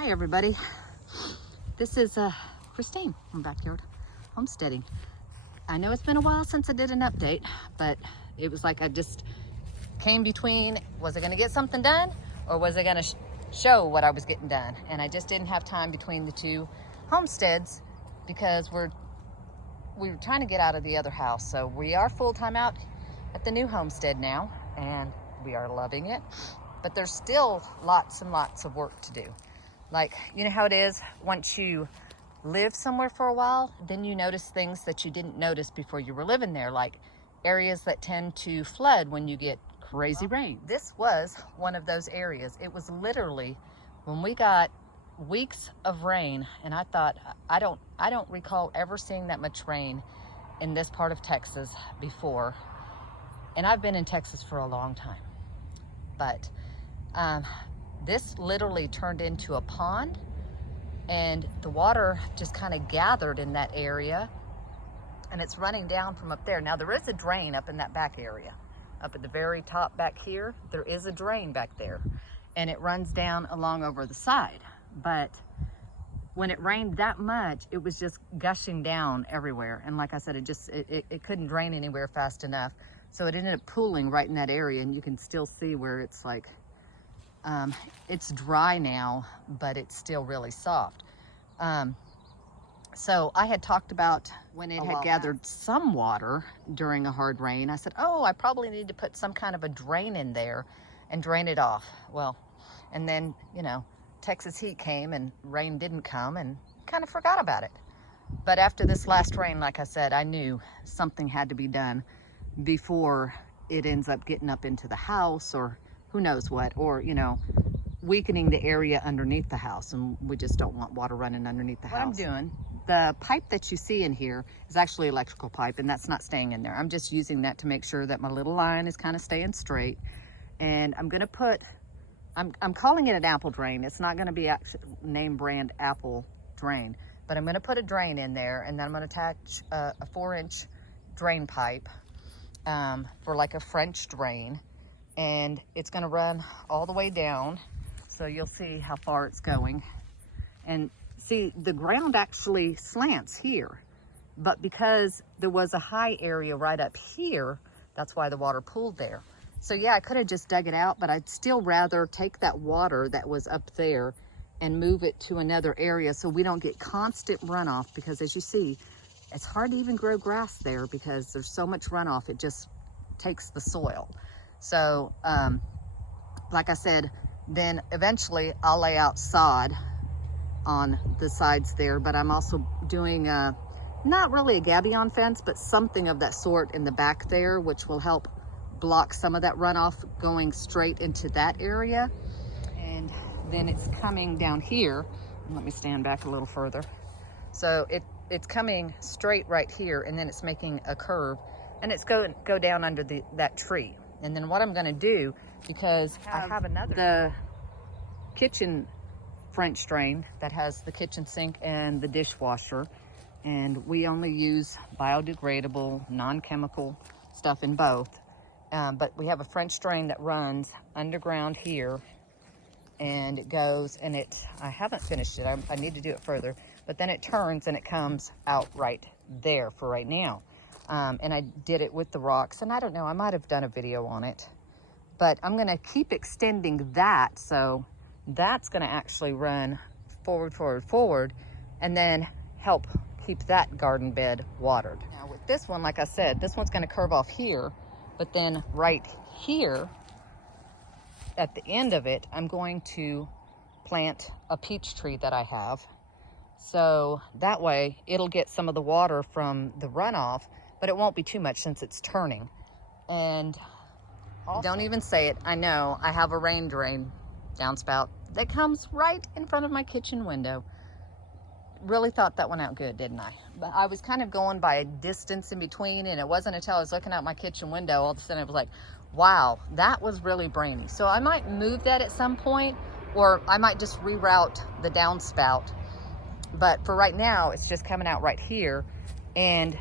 Hi everybody, this is Christine from Backyard Homesteading. I know it's been a while since I did an update, but it was like I just came between, was I going to get something done or was I going to show what I was getting done? And I just didn't have time between the two homesteads because we were trying to get out of the other house. So we are full-time out at the new homestead now and we are loving it, but there's still lots and lots of work to do. Like, you know how it is once you live somewhere for a while, then you notice things that you didn't notice before you were living there, like areas that tend to flood when you get crazy rain. This was one of those areas. It was literally when we got weeks of rain, and I thought, I don't recall ever seeing that much rain in this part of Texas before. And I've been in Texas for a long time, but this literally turned into a pond, and the water just kind of gathered in that area, and it's running down from up there. Now there is a drain up in that back area. Up at the very top back here, there is a drain back there, and it runs down along over the side. But when it rained that much, it was just gushing down everywhere. And like I said, it couldn't drain anywhere fast enough. So it ended up pooling right in that area, and you can still see where it's like, it's dry now, but it's still really soft. So I had talked about when it had gathered some water during a hard rain, I said, oh, I probably need to put some kind of a drain in there and drain it off. Well, and then, you know, Texas heat came and rain didn't come and kind of forgot about it. But after this last rain, like I said, I knew something had to be done before it ends up getting up into the house or who knows what, or, you know, weakening the area underneath the house, and we just don't want water running underneath the house. What I'm doing, the pipe that you see in here is actually electrical pipe, and that's not staying in there. I'm just using that to make sure that my little line is kind of staying straight. And I'm gonna put, I'm calling it an apple drain. It's not gonna be name brand apple drain, but I'm gonna put a drain in there, and then I'm gonna attach a 4-inch drain pipe for like a French drain. And it's gonna run all the way down. So you'll see how far it's going. And see, the ground actually slants here, but because there was a high area right up here, that's why the water pooled there. So yeah, I could have just dug it out, but I'd still rather take that water that was up there and move it to another area so we don't get constant runoff, because as you see, it's hard to even grow grass there because there's so much runoff, it just takes the soil. So, like I said, then eventually I'll lay out sod on the sides there, but I'm also doing not really a gabion fence, but something of that sort in the back there, which will help block some of that runoff going straight into that area. And then it's coming down here. Let me stand back a little further. So it's coming straight right here, and then it's making a curve, and it's going to go down under that tree. And then what I'm going to do, because I have the kitchen French drain that has the kitchen sink and the dishwasher, and we only use biodegradable, non-chemical stuff in both. But we have a French drain that runs underground here, and it goes, and I haven't finished it. I need to do it further, but then it turns and it comes out right there for right now. And I did it with the rocks, and I don't know, I might have done a video on it, but I'm gonna keep extending that, so that's gonna actually run forward, and then help keep that garden bed watered. Now with this one, like I said, this one's gonna curve off here, but then right here, at the end of it, I'm going to plant a peach tree that I have. So that way, it'll get some of the water from the runoff, but it won't be too much since it's turning. And also, don't even say it, I know I have a rain drain downspout that comes right in front of my kitchen window. Really thought that one out good, didn't I? But I was kind of going by a distance in between, and it wasn't until I was looking out my kitchen window, all of a sudden I was like, wow, that was really brainy. So I might move that at some point, or I might just reroute the downspout. But for right now, it's just coming out right here, and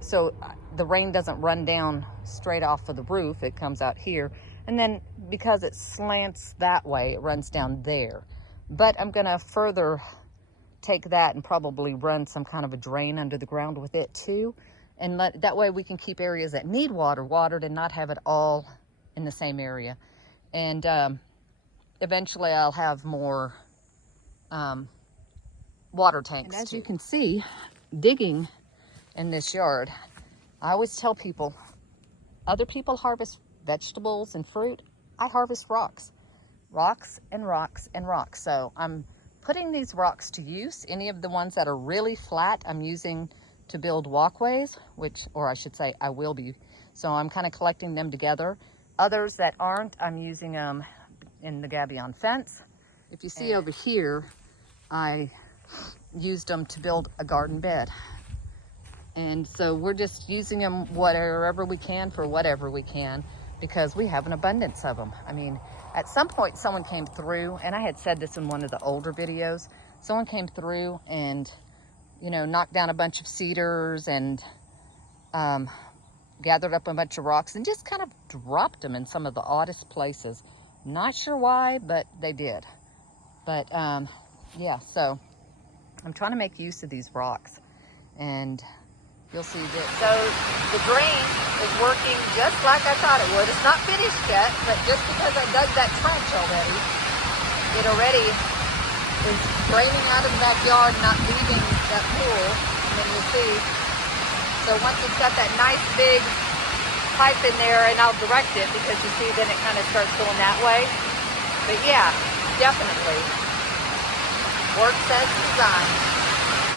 so the rain doesn't run down straight off of the roof, it comes out here, and then because it slants that way, it runs down there. But I'm gonna further take that and probably run some kind of a drain under the ground with it too. And that way we can keep areas that need water watered and not have it all in the same area. And eventually I'll have more water tanks. And as you can see, digging in this yard, I always tell people, other people harvest vegetables and fruit. I harvest rocks. Rocks and rocks and rocks. So I'm putting these rocks to use. Any of the ones that are really flat, I'm using to build walkways, or I should say, I will be. So I'm kind of collecting them together. Others that aren't, I'm using them in the gabion fence. If you see over here, I used them to build a garden bed. And so we're just using them wherever we can for whatever we can, because we have an abundance of them. I mean, at some point someone came through, and I had said this in one of the older videos, someone came through and, you know, knocked down a bunch of cedars and gathered up a bunch of rocks and just kind of dropped them in some of the oddest places. Not sure why, but they did. But yeah, so I'm trying to make use of these rocks, and you'll see this. So the drain is working just like I thought it would. It's not finished yet, but just because I dug that trench already, it already is draining out of the backyard, not leaving that pool. And then you'll see. So once it's got that nice big pipe in there, and I'll direct it, because you see then it kind of starts going that way. But yeah, definitely. Works as designed.